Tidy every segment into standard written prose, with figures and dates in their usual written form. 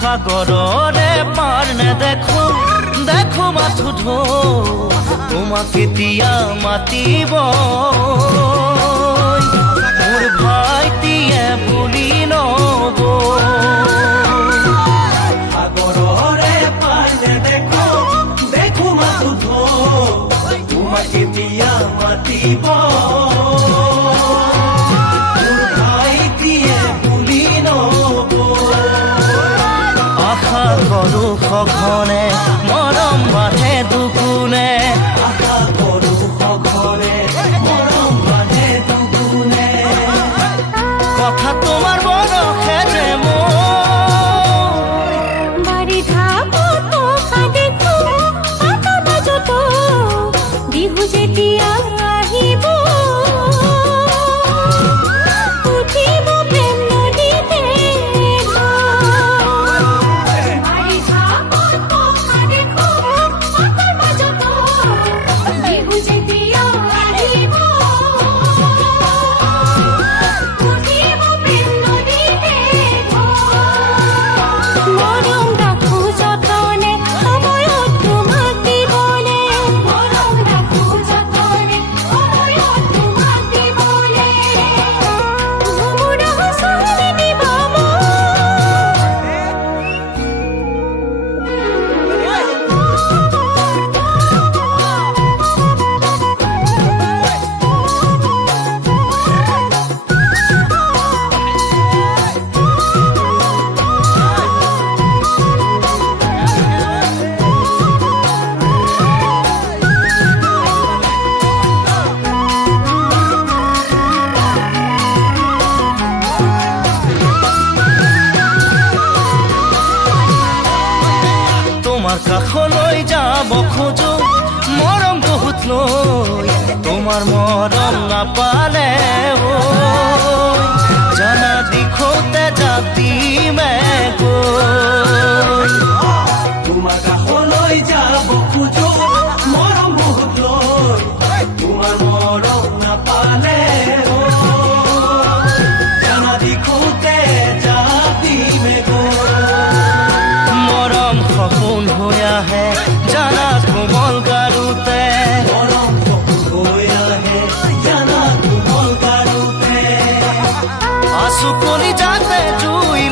সাগৰৰে পাৰ নেদেখো দেখো মাথো ঢৌ তোমাক কেতিয়া মাতিব মোৰ ভাইটিয়ে বুলি নব সাগৰৰে পাৰ নেদেখো দেখো মাথো ঢৌ তোমাক কেতিয়া মাতিব আশা কৰো সঘনে মৰম বাঢ়ে দুগুণে আশা কৰো সঘনে মৰম বাঢ়ে দুগুণে কথা তোমাৰ বৰষে যে বাৰিষা বতৰা দেখো পাতা মাজতো বিহু যেতিয়া আহিব উঠিব প্ৰেম নদীতে বাৰিষা বতৰা দেখো পাতাৰ মাজতো বিহু যেতিয়া আহিব উঠিব প্ৰেম নদীতে মৰম ৰাখো যতনে সময়ত তোমাক দিবলে মৰম ৰাখো যতনে সময়ত তোমাক দিবলে ঘুমুৰা হচনি দিবা তোমাৰ কাষলৈ যাব খোজো মৰম বহুত লৈ তোমাৰ মৰম নাপালে জানা দিখোতে জাতিমে গৈ তোমাৰ কাষলৈ যাব খোজো মৰম বহুত লৈ তোমাৰ মৰম নাপালে জানা দিখোতে যাবিমে মৰম সপোন হৈ আহে জানা কোমল গাৰুতে মৰম হৈ আহে জানা কোমল গাৰুতে আচু কলি যাতে জুই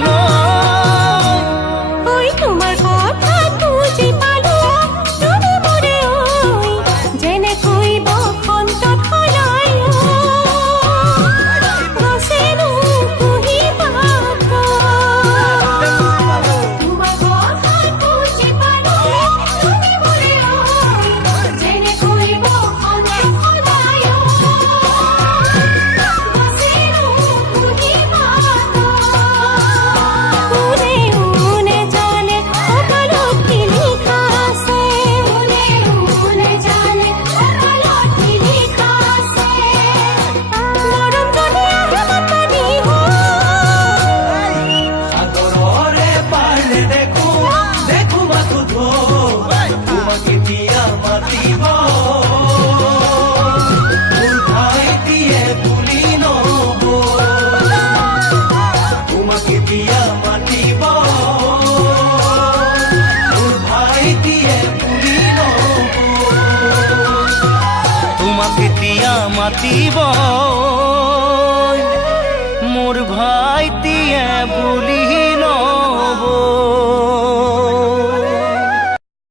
ঐ তোমাৰ কথা বুজি পালো তুমি মোৰে ঐ যেনেকৈ বসন্তত সলাই গছেনো কুহি পাত তোমাৰ কথা বুজি পালো তুমি মোৰে ঐ যেনেকৈ বসন্তত সলাই গছেনো কুহি পাত কোনে কোনে জানে কপালত কি লিখা আছে কোনে কোনে জানে কপালত কি লিখা আছে মৰম যদি আহে মাতানি সাগৰৰে পাৰ নেদেখো দেখো মাথো ঢৌ তোমাক কেতিয়া মাতিব মোৰ ভাইটিয়ে বুলি নব তোমাক কেতিয়া মাতিব মোৰ ভাইটিয়ে বুলি নব তোমাক কেতিয়া মাতিব